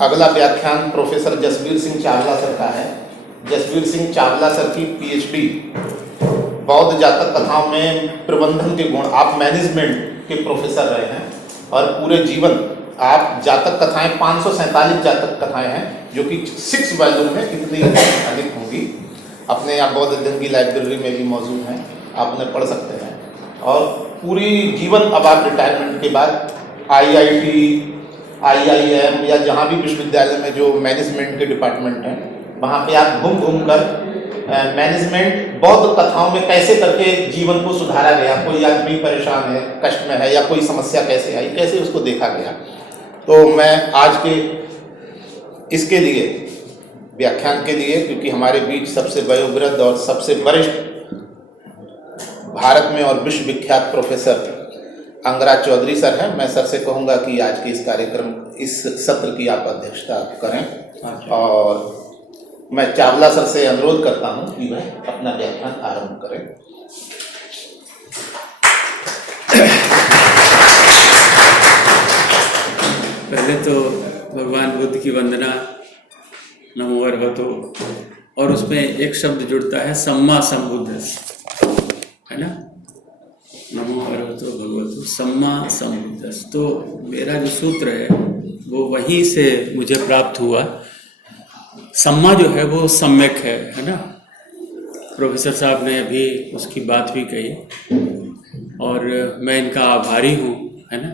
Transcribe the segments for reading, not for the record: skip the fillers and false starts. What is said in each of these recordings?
अगला व्याख्यान professor Jasvir Singh Chawla sir का है। जसवीर सिंह चावला सर की पीएचडी बौद्ध जातक कथाओं में प्रबंधन के गुण, आप मैनेजमेंट के प्रोफेसर रहे हैं और पूरे जीवन आप जातक कथाएं 547 जातक कथाएं हैं जो कि 6 वॉल्यूम में कितनी अधिक होंगी, अपने यहाँ बौद्ध अध्ययन की लाइब्रेरी में भी मौजूद हैं, आप उन्हें पढ़ सकते हैं। और पूरी जीवन अब आप रिटायरमेंट के बाद आईआईटी, आईआईएम या जहाँ भी विश्वविद्यालय में जो मैनेजमेंट के डिपार्टमेंट हैं वहाँ पे आप घूम घूम कर मैनेजमेंट बौद्ध कथाओं में कैसे करके जीवन को सुधारा गया, कोई आदमी परेशान है, कष्ट में है या कोई समस्या कैसे आई, कैसे उसको देखा गया। तो मैं आज के इसके लिए व्याख्यान के लिए, क्योंकि हमारे बीच सबसे वयोवृद्ध और सबसे वरिष्ठ भारत में और विश्व विख्यात प्रोफेसर अंगराज चौधरी सर हैं, मैं सर से कहूँगा कि आज के इस कार्यक्रम, इस सत्र की आप अध्यक्षता करें। और मैं चावला सर से अनुरोध करता हूं कि वह अपना व्याख्यान आरंभ करें। पहले तो भगवान बुद्ध की वंदना, नमो भगवतो, और उसमें एक शब्द जुड़ता है सम्मा संबुद्धस्स, है ना, नमो भगवतो सम्मा संबुद्धस्स। तो मेरा जो सूत्र है वो वहीं से मुझे प्राप्त हुआ। सम्मा जो है वो सम्यक है ना। प्रोफेसर साहब ने अभी उसकी बात भी कही और मैं इनका आभारी हूँ, है ना।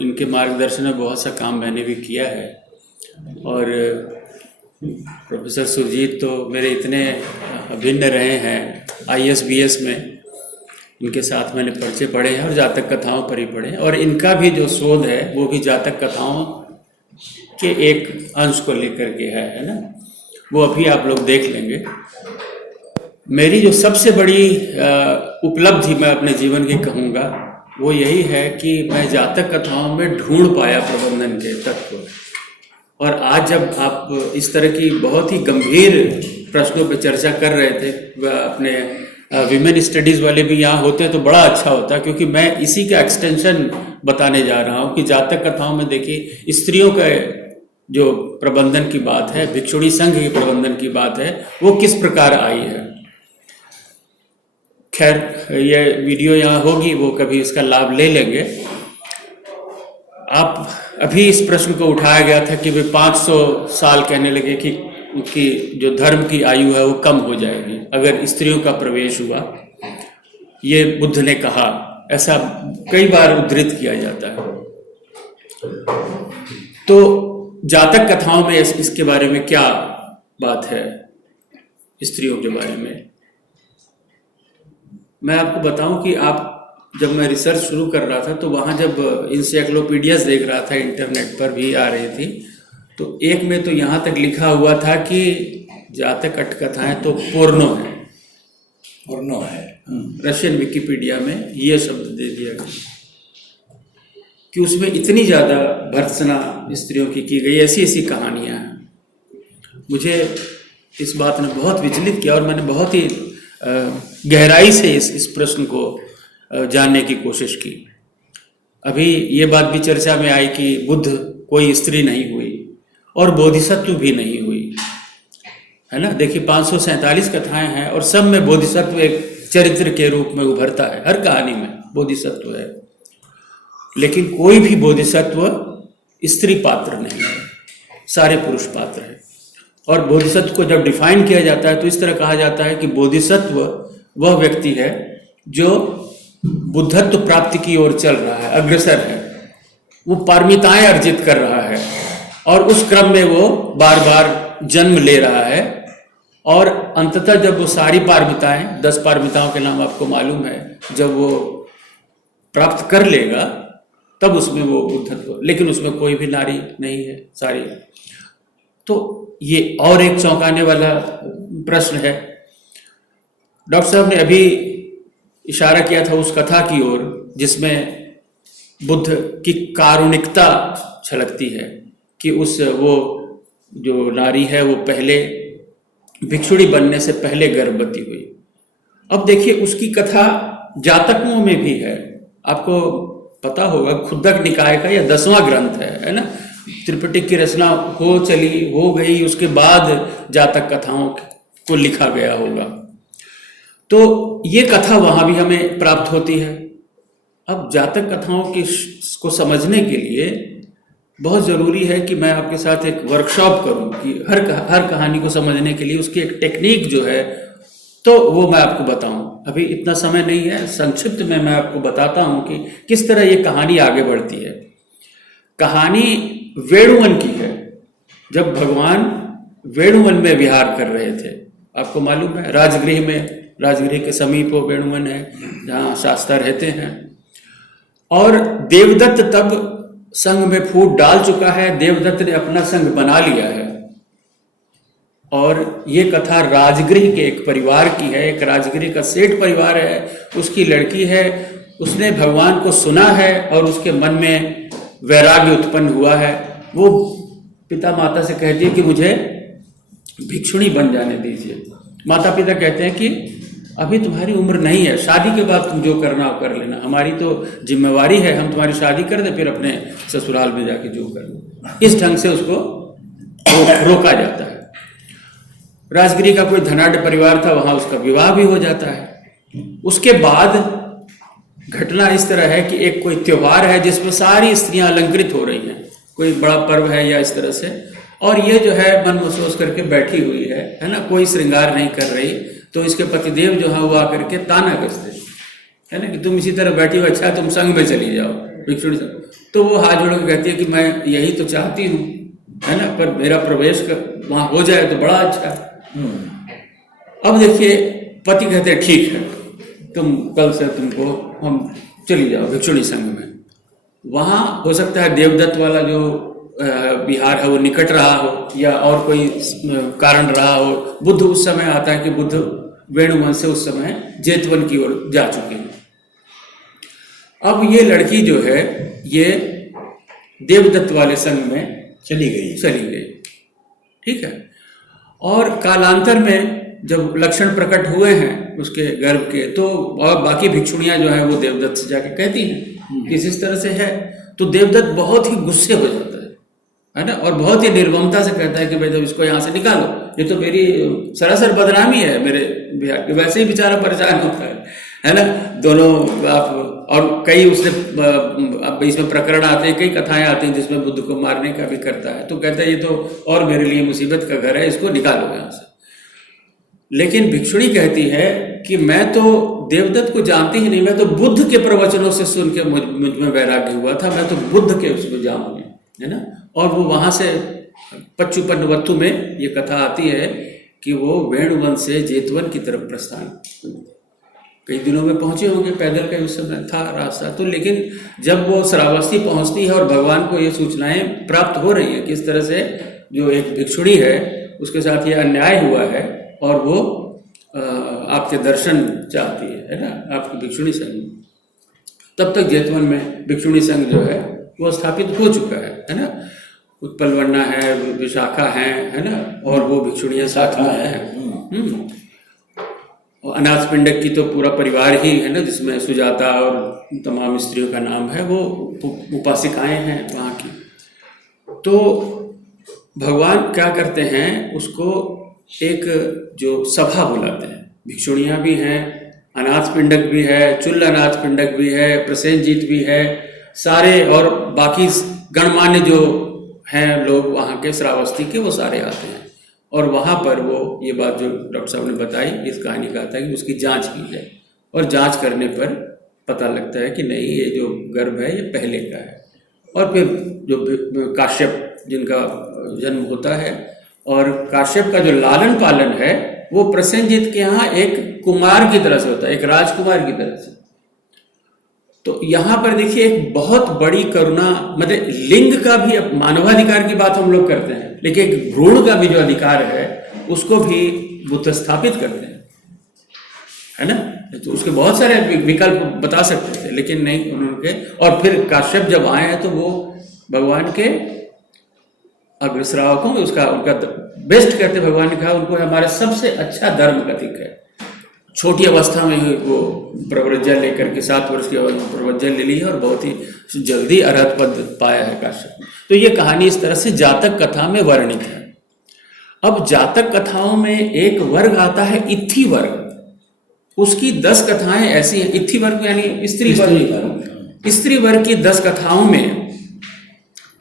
इनके मार्गदर्शन में बहुत सा काम मैंने भी किया है। और प्रोफेसर सुरजीत तो मेरे इतने अभिन्न रहे हैं, आईएएस बीएस में इनके साथ मैंने पर्चे पढ़े हैं और जातक कथाओं पर ही पढ़े हैं। और इनका भी जो शोध है वो भी जातक कथाओं के एक अंश को लेकर के है ना। वो अभी आप लोग देख लेंगे। मेरी जो सबसे बड़ी उपलब्धि मैं अपने जीवन की कहूँगा वो यही है कि मैं जातक कथाओं में ढूंढ पाया प्रबंधन के तत्व। और आज जब आप इस तरह की बहुत ही गंभीर प्रश्नों पर चर्चा कर रहे थे, अपने विमेन स्टडीज़ वाले भी यहाँ होते तो बड़ा अच्छा होता, क्योंकि मैं इसी का एक्सटेंशन बताने जा रहा हूँ कि जातक कथाओं में देखिए स्त्रियों का जो प्रबंधन की बात है, भिक्षुणी संघ के प्रबंधन की बात है, वो किस प्रकार आई है। खैर, ये वीडियो यहाँ होगी, वो कभी इसका लाभ ले लेंगे। आप अभी इस प्रश्न को उठाया गया था कि वे 500 साल कहने लगे कि उनकी जो धर्म की आयु है वो कम हो जाएगी अगर स्त्रियों का प्रवेश हुआ। ये बुद्ध ने कहा, ऐसा कई बार उद्धृत किया जाता है। तो जातक कथाओं में इसके बारे में क्या बात है, स्त्रियों के बारे में। मैं आपको बताऊं कि आप जब मैं रिसर्च शुरू कर रहा था तो वहाँ जब इंसाइक्लोपीडियाज देख रहा था, इंटरनेट पर भी आ रही थी, तो एक में तो यहाँ तक लिखा हुआ था कि जातक कथाएं तो पोर्नो है। पोर्नो है। रशियन विकिपीडिया में ये शब्द दे दिया गया कि उसमें इतनी ज़्यादा भर्त्सना स्त्रियों की गई, ऐसी ऐसी कहानियाँ हैं। मुझे इस बात ने बहुत विचलित किया और मैंने बहुत ही गहराई से इस प्रश्न को जानने की कोशिश की। अभी ये बात भी चर्चा में आई कि बुद्ध कोई स्त्री नहीं हुई और बोधिसत्व भी नहीं हुई, है ना। देखिए 547 कथाएं हैं और सब में बोधिसत्व एक चरित्र के रूप में उभरता है, हर कहानी में बोधिसत्व है। लेकिन कोई भी बोधिसत्व स्त्री पात्र नहीं है, सारे पुरुष पात्र हैं। और बोधिसत्व को जब डिफाइन किया जाता है तो इस तरह कहा जाता है कि बोधिसत्व वह व्यक्ति है जो बुद्धत्व प्राप्ति की ओर चल रहा है, अग्रसर है, वो पारमिताएं अर्जित कर रहा है और उस क्रम में वो बार बार जन्म ले रहा है। और अंततः जब वो सारी पारमिताएं, 10 पारमिताओं के नाम आपको मालूम है, जब वो प्राप्त कर लेगा तब उसमें वो बुद्धत्व, लेकिन उसमें कोई भी नारी नहीं है, सारी। तो ये और एक चौंकाने वाला प्रश्न है। डॉक्टर साहब ने अभी इशारा किया था उस कथा की ओर जिसमें बुद्ध की कारुणिकता छलकती है कि वो जो नारी है वो पहले भिक्षुणी बनने से पहले गर्भवती हुई। अब देखिए उसकी कथा जातकों में भी है, आपको पता होगा, खुद्दक निकाय का यह 10वां ग्रंथ है ना। त्रिपिटक की रचना हो गई, उसके बाद जातक कथाओं को लिखा गया होगा। तो ये कथा वहाँ भी हमें प्राप्त होती है। अब जातक कथाओं को समझने के लिए बहुत ज़रूरी है कि मैं आपके साथ एक वर्कशॉप करूं कि हर कहानी को समझने के लिए उसकी एक टेक्निक जो है तो वो मैं आपको बताऊं। अभी इतना समय नहीं है, संक्षिप्त में मैं आपको बताता हूं कि किस तरह ये कहानी आगे बढ़ती है। कहानी वेणुवन की है, जब भगवान वेणुवन में विहार कर रहे थे। आपको मालूम है राजगृह के समीप वो वेणुवन है जहाँ शास्ता रहते हैं। और देवदत्त तब संघ में फूट डाल चुका है, देवदत्त ने अपना संघ बना लिया है। और ये कथा राजगृह के एक परिवार की है, एक राजगृह का सेठ परिवार है, उसकी लड़की है। उसने भगवान को सुना है और उसके मन में वैराग्य उत्पन्न हुआ है। वो पिता माता से कहती है कि मुझे भिक्षुणी बन जाने दीजिए। माता पिता कहते हैं कि अभी तुम्हारी उम्र नहीं है, शादी के बाद तुम जो करना हो कर लेना, हमारी तो जिम्मेवारी है, हम तुम्हारी शादी कर दें फिर अपने ससुराल में जाके जो करना। इस ढंग से उसको रोका जाता है। राजगिरी का कोई धनाढ़ परिवार था, वहां उसका विवाह भी हो जाता है। उसके बाद घटना इस तरह है कि एक कोई त्योहार है जिसमें सारी स्त्रियां अलंकृत हो रही हैं, कोई बड़ा पर्व है या इस तरह से, और ये जो है मन महसूस करके बैठी हुई है ना, कोई श्रृंगार नहीं कर रही। तो इसके पतिदेव जो है वो आकर के ताना कसते है ना कि तुम इसी तरह बैठी हो, अच्छा तुम संग में चली जाओ भिक्षुणी संग। तो वो हाथ जोड़ के कहती है कि मैं यही तो चाहती हूँ, है ना, पर मेरा प्रवेश वहां हो जाए तो बड़ा अच्छा। अब देखिए पति कहते हैं ठीक है, तुम कल से तुमको हम चली जाओ भिक्षुणी संघ में। वहाँ हो सकता है देवदत्त वाला जो विहार है वो निकट रहा हो या और कोई कारण रहा हो। बुद्ध उस समय आता है कि बुद्ध वेणुवन से उस समय जेतवन की ओर जा चुके हैं। अब ये लड़की जो है ये देवदत्त वाले संघ में चली गई, ठीक है। और कालांतर में जब लक्षण प्रकट हुए हैं उसके गर्भ के, तो और बाकी भिक्षुणियां जो है वो देवदत्त से जाके कहती हैं कि इस तरह से है। तो देवदत्त बहुत ही गुस्से हो जाता है ना, और बहुत ही निर्ममता से कहता है कि भाई जब इसको यहाँ से निकालो, ये तो मेरी सरासर बदनामी है मेरे बिहार की। वैसे ही बेचारा परेशान होता है ना। दोनों आप और कई उसने अब इसमें प्रकरण आते हैं, कई कथाएं आती हैं जिसमें बुद्ध को मारने का भी करता है। तो कहता है ये तो और मेरे लिए मुसीबत का घर है, इसको निकालो यहाँ से। लेकिन भिक्षुणी कहती है कि मैं तो देवदत्त को जानती ही नहीं, मैं तो बुद्ध के प्रवचनों से सुन के मुझ में वैराग्य हुआ था, मैं तो बुद्ध के उसको जाऊंगी, है ना। और वो वहां से पच्चुपन्नवत्तु में ये कथा आती है कि वो वेणुवन से जेतवन की तरफ प्रस्थान, कई दिनों में पहुंचे होंगे, पैदल का उस समय था रास्ता। तो लेकिन जब वो श्रावस्ती पहुंचती है और भगवान को ये सूचनाएं प्राप्त हो रही है कि इस तरह से जो एक भिक्षुणी है उसके साथ ये अन्याय हुआ है और वो आपके दर्शन चाहती है ना, आपकी भिक्षुणी संघ। तब तक जेतवन में भिक्षुणी संघ जो है वो स्थापित हो चुका है ना। उत्पलवर्णा है, विशाखा है ना, और वो भिक्षुणियाँ साथ में है। और अनाथ पिंडक की तो पूरा परिवार ही है ना, जिसमें सुजाता और तमाम स्त्रियों का नाम है, वो उपासिकाएं हैं वहाँ की। तो भगवान क्या करते हैं, उसको एक जो सभा बुलाते हैं, भिक्षुणियाँ भी हैं, अनाथ पिंडक भी है, चुल्ल अनाथ पिंडक भी है, प्रसेनजीत भी है, सारे और बाकी गणमान्य जो हैं लोग वहाँ के श्रावस्ती के, वो सारे आते हैं। और वहाँ पर वो ये बात जो डॉक्टर साहब ने बताई, इस कहानी का आता है कि उसकी जांच की जाए, और जांच करने पर पता लगता है कि नहीं, ये जो गर्भ है ये पहले का है। और फिर जो काश्यप जिनका जन्म होता है, और काश्यप का जो लालन पालन है वो प्रसेनजीत के यहाँ एक कुमार की तरह से होता है, एक राजकुमार की तरह से। तो यहाँ पर देखिए एक बहुत बड़ी करुणा, मतलब लिंग का भी, मानवाधिकार की बात हम लोग करते हैं, लेकिन एक भ्रूण का भी जो अधिकार है उसको भी बुद्ध स्थापित करते हैं, है ना। तो उसके बहुत सारे विकल्प बता सकते थे, लेकिन नहीं उन्होंने। और फिर काश्यप जब आए हैं तो वो भगवान के अग्रश्रावकों में उनका बेस्ट कहते, भगवान ने कहा उनको हमारा सबसे अच्छा धर्म कथिक है, छोटी अवस्था में ही वो प्रव्रज्या लेकर के 7 वर्ष की अवस्था में प्रव्रज्या ले ली है और बहुत ही जल्दी अरहत पद पाया है काश्यप ने। तो ये कहानी इस तरह से जातक कथा में वर्णित है। अब जातक कथाओं में एक वर्ग आता है इत्थि वर्ग, उसकी 10 कथाएं ऐसी हैं। इत्थि वर्ग यानी स्त्री वर्ग, स्त्री वर्ग की 10 कथाओं में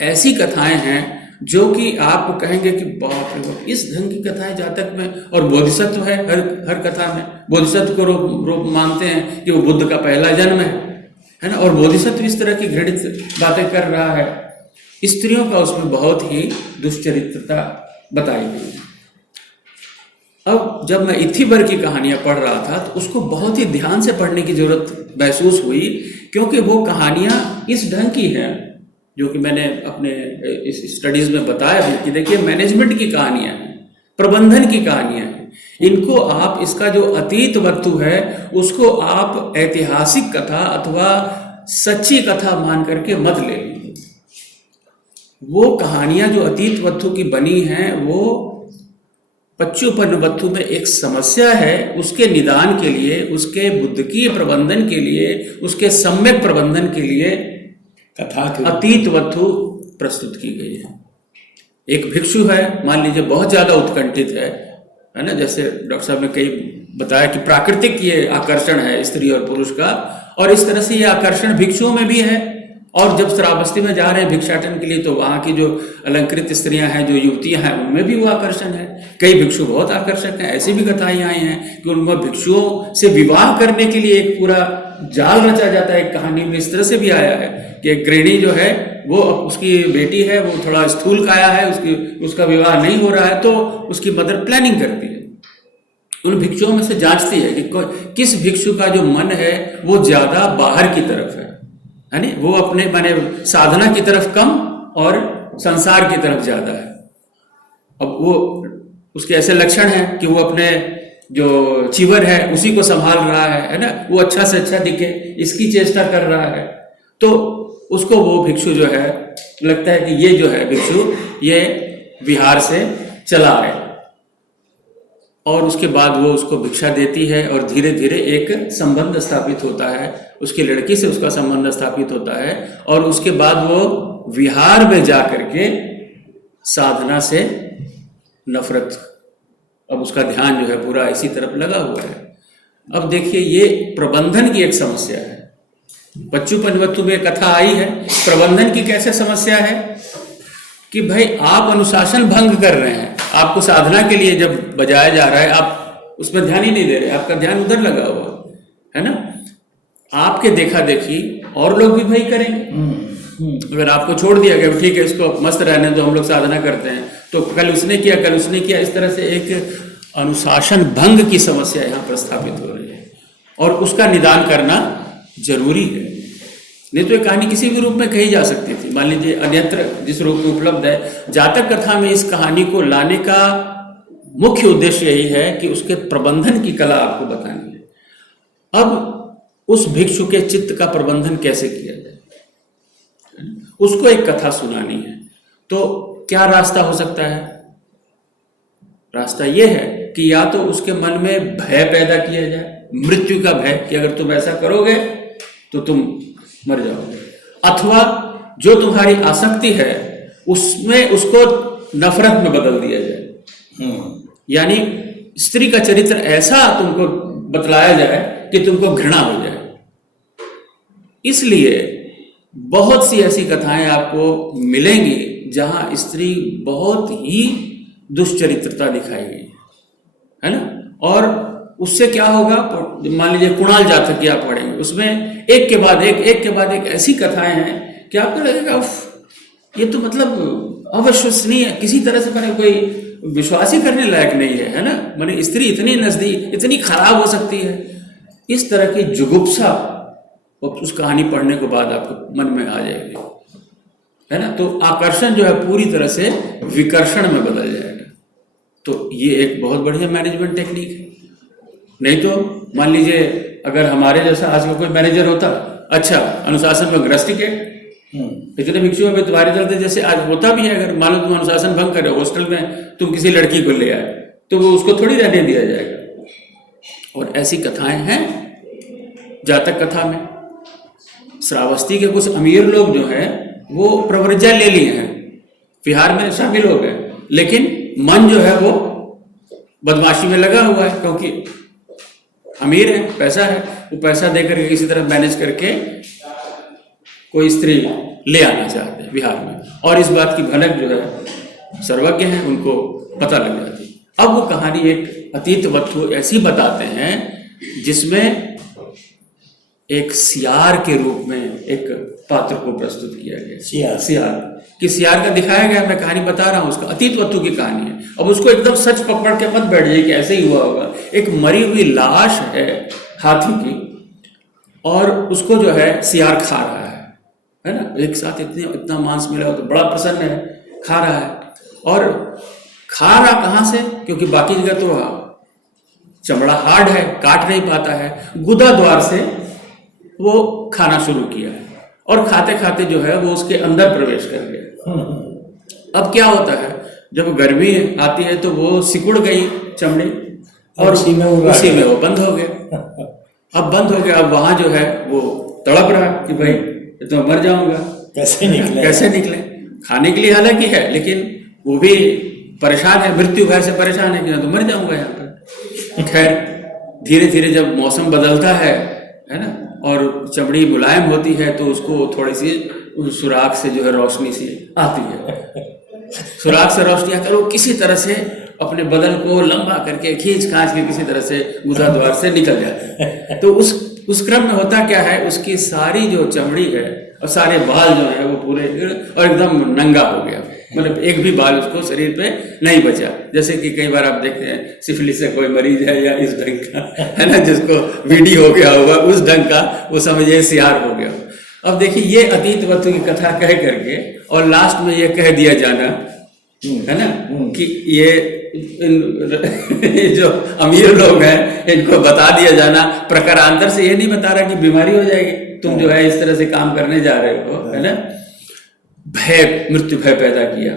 ऐसी कथाएं हैं जो कि आप कहेंगे कि बाप रे बाप, इस ढंग की कथाएं जातक में। और बोधिसत्व है हर कथा में, बोधिसत्व को रूप मानते हैं कि वो बुद्ध का पहला जन्म है ना। और बोधिसत्व इस तरह की घृणित बातें कर रहा है। स्त्रियों का उसमें बहुत ही दुश्चरित्रता बताई गई है। अब जब मैं इत्थि वर्ग की कहानियां पढ़ रहा था तो उसको बहुत ही ध्यान से पढ़ने की जरूरत महसूस हुई, क्योंकि वो कहानियां इस ढंग की हैं जो कि मैंने अपने इस स्टडीज में बताया भी कि देखिए मैनेजमेंट की कहानियां हैं, प्रबंधन की कहानियां हैं। इनको आप, इसका जो अतीत वस्तु है उसको आप ऐतिहासिक कथा अथवा सच्ची कथा मान करके मत ले लीजिए। वो कहानियां जो अतीत वस्तु की बनी हैं वो पच्चुपन्न वस्तु में एक समस्या है, उसके निदान के लिए, उसके बुद्धिकीय प्रबंधन के लिए, उसके सम्यक प्रबंधन के लिए कथा के अतीत वस्तु प्रस्तुत की गई है। एक भिक्षु है, मान लीजिए बहुत ज्यादा उत्कंठित है ना, जैसे डॉक्टर साहब ने कई बताया कि प्राकृतिक ये आकर्षण है स्त्री और पुरुष का, और इस तरह से ये आकर्षण भिक्षुओं में भी है। और जब श्रावस्ती में जा रहे हैं भिक्षाटन के लिए तो वहाँ की जो अलंकृत स्त्रियां हैं, जो युवतियां हैं, उनमें भी वो आकर्षण है। कई भिक्षु बहुत आकर्षक हैं, ऐसी भी कथाएं आई हैं कि उनमें भिक्षुओं से विवाह करने के लिए एक पूरा जाल रचा जाता है। एक कहानी में इस तरह से भी आया है कि एक गृहिणी जो है वो, उसकी बेटी है, वो थोड़ा स्थूल काया है, उसका विवाह नहीं हो रहा है, तो उसकी मदर प्लानिंग करती है, उन भिक्षुओं में से जांचती है कि किस भिक्षु का जो मन है वो ज्यादा बाहर की तरफ है नहीं, वो अपने माने साधना की तरफ कम और संसार की तरफ ज्यादा है। अब वो उसके ऐसे लक्षण हैं कि वो अपने जो चीवर है उसी को संभाल रहा है ना, वो अच्छा से अच्छा दिखे इसकी चेष्टा कर रहा है, तो उसको वो भिक्षु जो है लगता है कि ये जो है भिक्षु ये विहार से चला है। और उसके बाद वो उसको भिक्षा देती है और धीरे धीरे एक संबंध स्थापित होता है, उसकी लड़की से उसका संबंध स्थापित होता है। और उसके बाद वो विहार में जा करके साधना से नफरत, अब उसका ध्यान जो है पूरा इसी तरफ लगा हुआ है। अब देखिए ये प्रबंधन की एक समस्या है। पच्चुपन्वत्तु में कथा आई है, प्रबंधन की कैसे समस्या है कि भाई आप अनुशासन भंग कर रहे हैं, आपको साधना के लिए जब बजाया जा रहा है आप उसमें ध्यान ही नहीं दे रहे, आपका ध्यान उधर लगा हुआ है ना। आपके देखा देखी और लोग भी भाई करेंगे। अगर आपको छोड़ दिया गया ठीक है इसको मस्त रहने दो, हम लोग साधना करते हैं, तो कल उसने किया, कल उसने किया, इस तरह से एक अनुशासन भंग की समस्या यहाँ पर स्थापित हो रही है और उसका निदान करना जरूरी है। नहीं तो ये कहानी किसी भी रूप में कही जा सकती थी, मान लीजिए अन्यत्र जिस रूप में उपलब्ध है। जातक कथा में इस कहानी को लाने का मुख्य उद्देश्य यही है कि उसके प्रबंधन की कला आपको बतानी है। अब उस भिक्षु के चित्त का प्रबंधन कैसे किया जाए, उसको एक कथा सुनानी है, तो क्या रास्ता हो सकता है? रास्ता यह है कि या तो उसके मन में भय पैदा किया जाए, मृत्यु का भय, कि अगर तुम ऐसा करोगे तो तुम मर जाओगे, अथवा जो तुम्हारी आसक्ति है उसमें उसको नफरत में बदल दिया जाए। यानी स्त्री का चरित्र ऐसा तुमको बतलाया जाए कि तुमको घृणा हो जाए। इसलिए बहुत सी ऐसी कथाएं आपको मिलेंगी जहां स्त्री बहुत ही दुष्चरित्रता दिखाई गई है ना। और उससे क्या होगा, मान लीजिए कुणाल जातक की आप पढ़ेंगे, उसमें एक के बाद एक ऐसी कथाएं हैं कि आपको लगेगा ये तो मतलब अविश्वसनीय है, किसी तरह से मैंने कोई विश्वास ही करने लायक नहीं है ना। माने स्त्री इतनी नजदीक, इतनी खराब हो सकती है, इस तरह की जुगुप्सा उस कहानी पढ़ने के बाद आपको मन में आ जाएगी है ना। तो आकर्षण जो है पूरी तरह से विकर्षण में बदल जाएगा। तो ये एक बहुत बढ़िया मैनेजमेंट टेक्निक है। नहीं तो मान लीजिए अगर हमारे जैसा आज का कोई मैनेजर होता, अच्छा अनुशासन में ग्रस्टिक है, इतने भिक्षुओं में तुम्हारे चलते जैसे आज होता भी है, अगर मान लो तुम अनुशासन भंग कर रहे हो, हॉस्टल में तुम किसी लड़की को ले आए तो वो उसको थोड़ी रहने दिया जाएगा, और ऐसी कथाएं हैं जातक कथा में। श्रावस्ती के कुछ अमीर लोग जो हैं वो प्रव्रजा ले लिए हैं, विहार में शामिल हो गए, लेकिन मन जो है वो बदमाशी में लगा हुआ है, क्योंकि अमीर है, पैसा है, वो पैसा देकर के किसी तरह मैनेज करके कोई स्त्री ले आना चाहते हैं बिहार में, और इस बात की भनक जो है सर्वज्ञ हैं, उनको पता लग जाती है। अब वो कहानी एक अतीत वस्तु ऐसी बताते हैं जिसमें एक सियार के रूप में एक पात्र को प्रस्तुत किया गया। सियार का दिखाया गया, मैं कहानी बता रहा हूँ, उसका अतीत वस्तु की कहानी है। अब उसको एकदम सच पकड़ के मत बैठ जाइए कि ऐसे ही हुआ होगा। एक मरी हुई लाश है हाथी की, और उसको जो है सियार खा रहा है ना, एक साथ इतना मांस मिला हो तो बड़ा प्रसन्न है, खा रहा है। और खा रहा कहाँ से, क्योंकि बाकी जगह तो चमड़ा हार्ड है, काट नहीं पाता है, गुदा द्वार से वो खाना शुरू किया, और खाते खाते जो है वो उसके अंदर प्रवेश कर गया। अब क्या होता है, जब गर्मी आती है तो वो सिकुड़ गई चमड़ी, और उसी में वो बंद हो गया। अब बंद हो गया, अब वहां जो है वो तड़प रहा कि भाई तो मर जाऊंगा, कैसे निकले। खाने के लिए हालांकि है, लेकिन वो भी परेशान है, मृत्यु भय से परेशान है कि तो मर जाऊंगा यहाँ पर। खैर धीरे धीरे जब मौसम बदलता है ना, और चमड़ी मुलायम होती है तो उसको थोड़ी सी सुराख से जो है रोशनी सी आती है, सुराख से रोशनी आकर वो किसी तरह से अपने बदन को लंबा करके खींच खांच के किसी तरह से गुदा द्वार से निकल जाता है। तो उस क्रम में होता क्या है, उसकी सारी जो चमड़ी है और सारे बाल जो है वो पूरे और एकदम नंगा हो गया, मतलब एक भी बाल उसको शरीर पे नहीं बचा। जैसे कि कई बार आप देखते हैं सिफिलिस से कोई मरीज है या इस ढंग का है ना, जिसको वीडी हो गया होगा, उस ढंग का वो समझिए सियार हो गया। अब देखिए ये अतीत वस्तु की कथा कह करके और लास्ट में ये कह दिया जाना है ना कि ये जो अमीर लोग हैं इनको बता दिया जाना, प्रकारांतर से ये नहीं बता रहा कि बीमारी हो जाएगी, तुम जो है इस तरह से काम करने जा रहे हो, है ना, भय, मृत्यु भय पैदा किया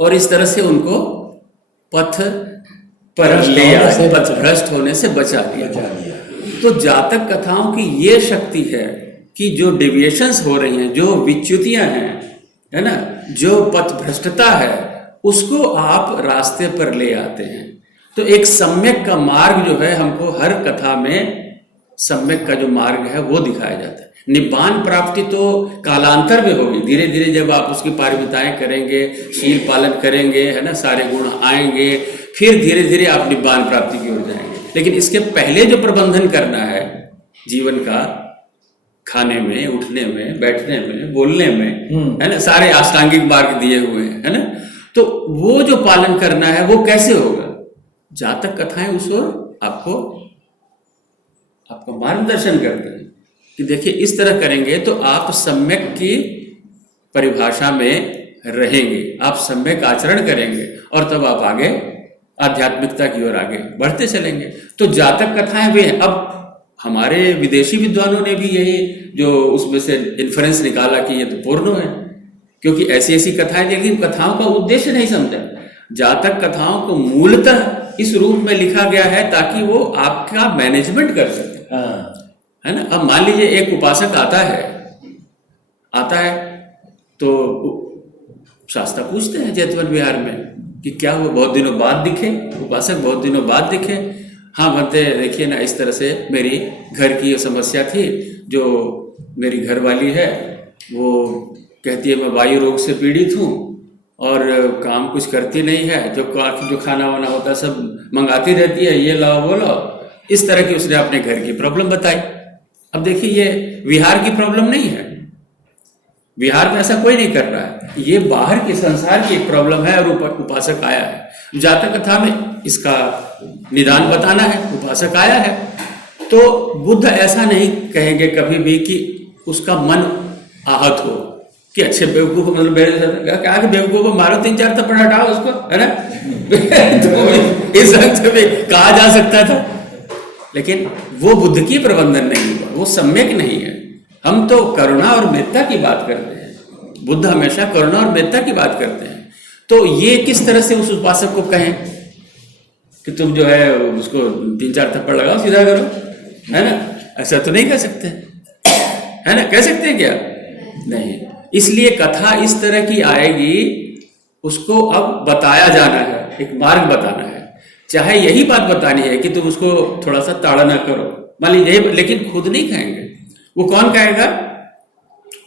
और इस तरह से उनको पथ पर ले आए, पथ भ्रष्ट होने से बचा दिया। तो जातक कथाओं की ये शक्ति है कि जो डेविएशंस हो रही हैं, जो विच्युतियां हैं, है ना, जो पथ भ्रष्टता है, उसको आप रास्ते पर ले आते हैं। तो एक सम्यक का मार्ग जो है हमको हर कथा में सम्यक का जो मार्ग है वो दिखाया जाता है। निब्बान प्राप्ति तो कालांतर में होगी, धीरे धीरे जब आप उसकी पारमिताएं करेंगे, शील पालन करेंगे, है ना, सारे गुण आएंगे, फिर धीरे धीरे आप निब्बान प्राप्ति की ओर जाएंगे। लेकिन इसके पहले जो प्रबंधन करना है जीवन का, खाने में, उठने में, बैठने में, बोलने में, है ना, सारे अष्टांगिक मार्ग दिए हुए हैं, है ना, तो वो जो पालन करना है वो कैसे होगा? जातक कथाएं उस ओर आपको मार्गदर्शन करते हैं कि देखिए इस तरह करेंगे तो आप सम्यक की परिभाषा में रहेंगे, आप सम्यक आचरण करेंगे और तब आप आगे आध्यात्मिकता की ओर आगे बढ़ते चलेंगे। तो जातक कथाएं भी हैं। अब हमारे विदेशी विद्वानों ने भी यही जो उसमें से इन्फ्रेंस निकाला कि ये तो पोर्नो है, क्योंकि ऐसी ऐसी कथाएं, लेकिन कथाओं का उद्देश्य नहीं समझा। जातक कथाओं को मूलतः इस रूप में लिखा गया है ताकि वो आपका मैनेजमेंट कर सके, है ना। अब मान लीजिए एक उपासक आता है तो शास्त्र पूछते हैं जैतवन विहार में कि क्या वो बहुत दिनों बाद दिखे, उपासक बहुत दिनों बाद दिखे? हाँ बोलते, देखिए ना, इस तरह से मेरी घर की समस्या थी, जो मेरी घरवाली है वो कहती है मैं वायु रोग से पीड़ित हूँ और काम कुछ करती नहीं है, जो खाना वाना होता है सब मंगाती रहती है, ये लाओ वो लाओ, इस तरह की उसने अपने घर की प्रॉब्लम बताई। अब देखिए ये विहार की प्रॉब्लम नहीं है, विहार में ऐसा कोई नहीं कर रहा है, ये बाहर के संसार की एक प्रॉब्लम है और उपासक आया है। जातक कथा में इसका निदान बताना है, उपासक आया है, तो बुद्ध ऐसा नहीं कहेंगे कभी भी कि उसका मन आहत हो कि अच्छे बेवकूफ को, मतलब क्या कि बेवकूफ को मारो, 3-4 थप्पड़ हटाओ उसको, है ना तो इस ढंग से भी कहा जा सकता था, लेकिन वो बुद्ध की प्रबंधन नहीं हुआ, वो सम्यक नहीं है। हम तो करुणा और मेत्ता की बात करते हैं, बुद्ध हमेशा करुणा और मेत्ता की बात करते हैं। तो ये किस तरह से उस उपासक को कहें कि तुम जो है उसको 3-4 थप्पड़ लगाओ, सीधा करो, है ना? ऐसा तो नहीं कह सकते, है ना? कह सकते हैं क्या? नहीं। इसलिए कथा इस तरह की आएगी, उसको अब बताया जाना है, एक मार्ग बताना है। चाहे यही बात बतानी है कि तुम उसको थोड़ा सा ताड़ना करो, मान लीजिए, लेकिन खुद नहीं कहेंगे। वो कौन कहेगा?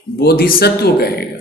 बोधिसत्व कहेगा।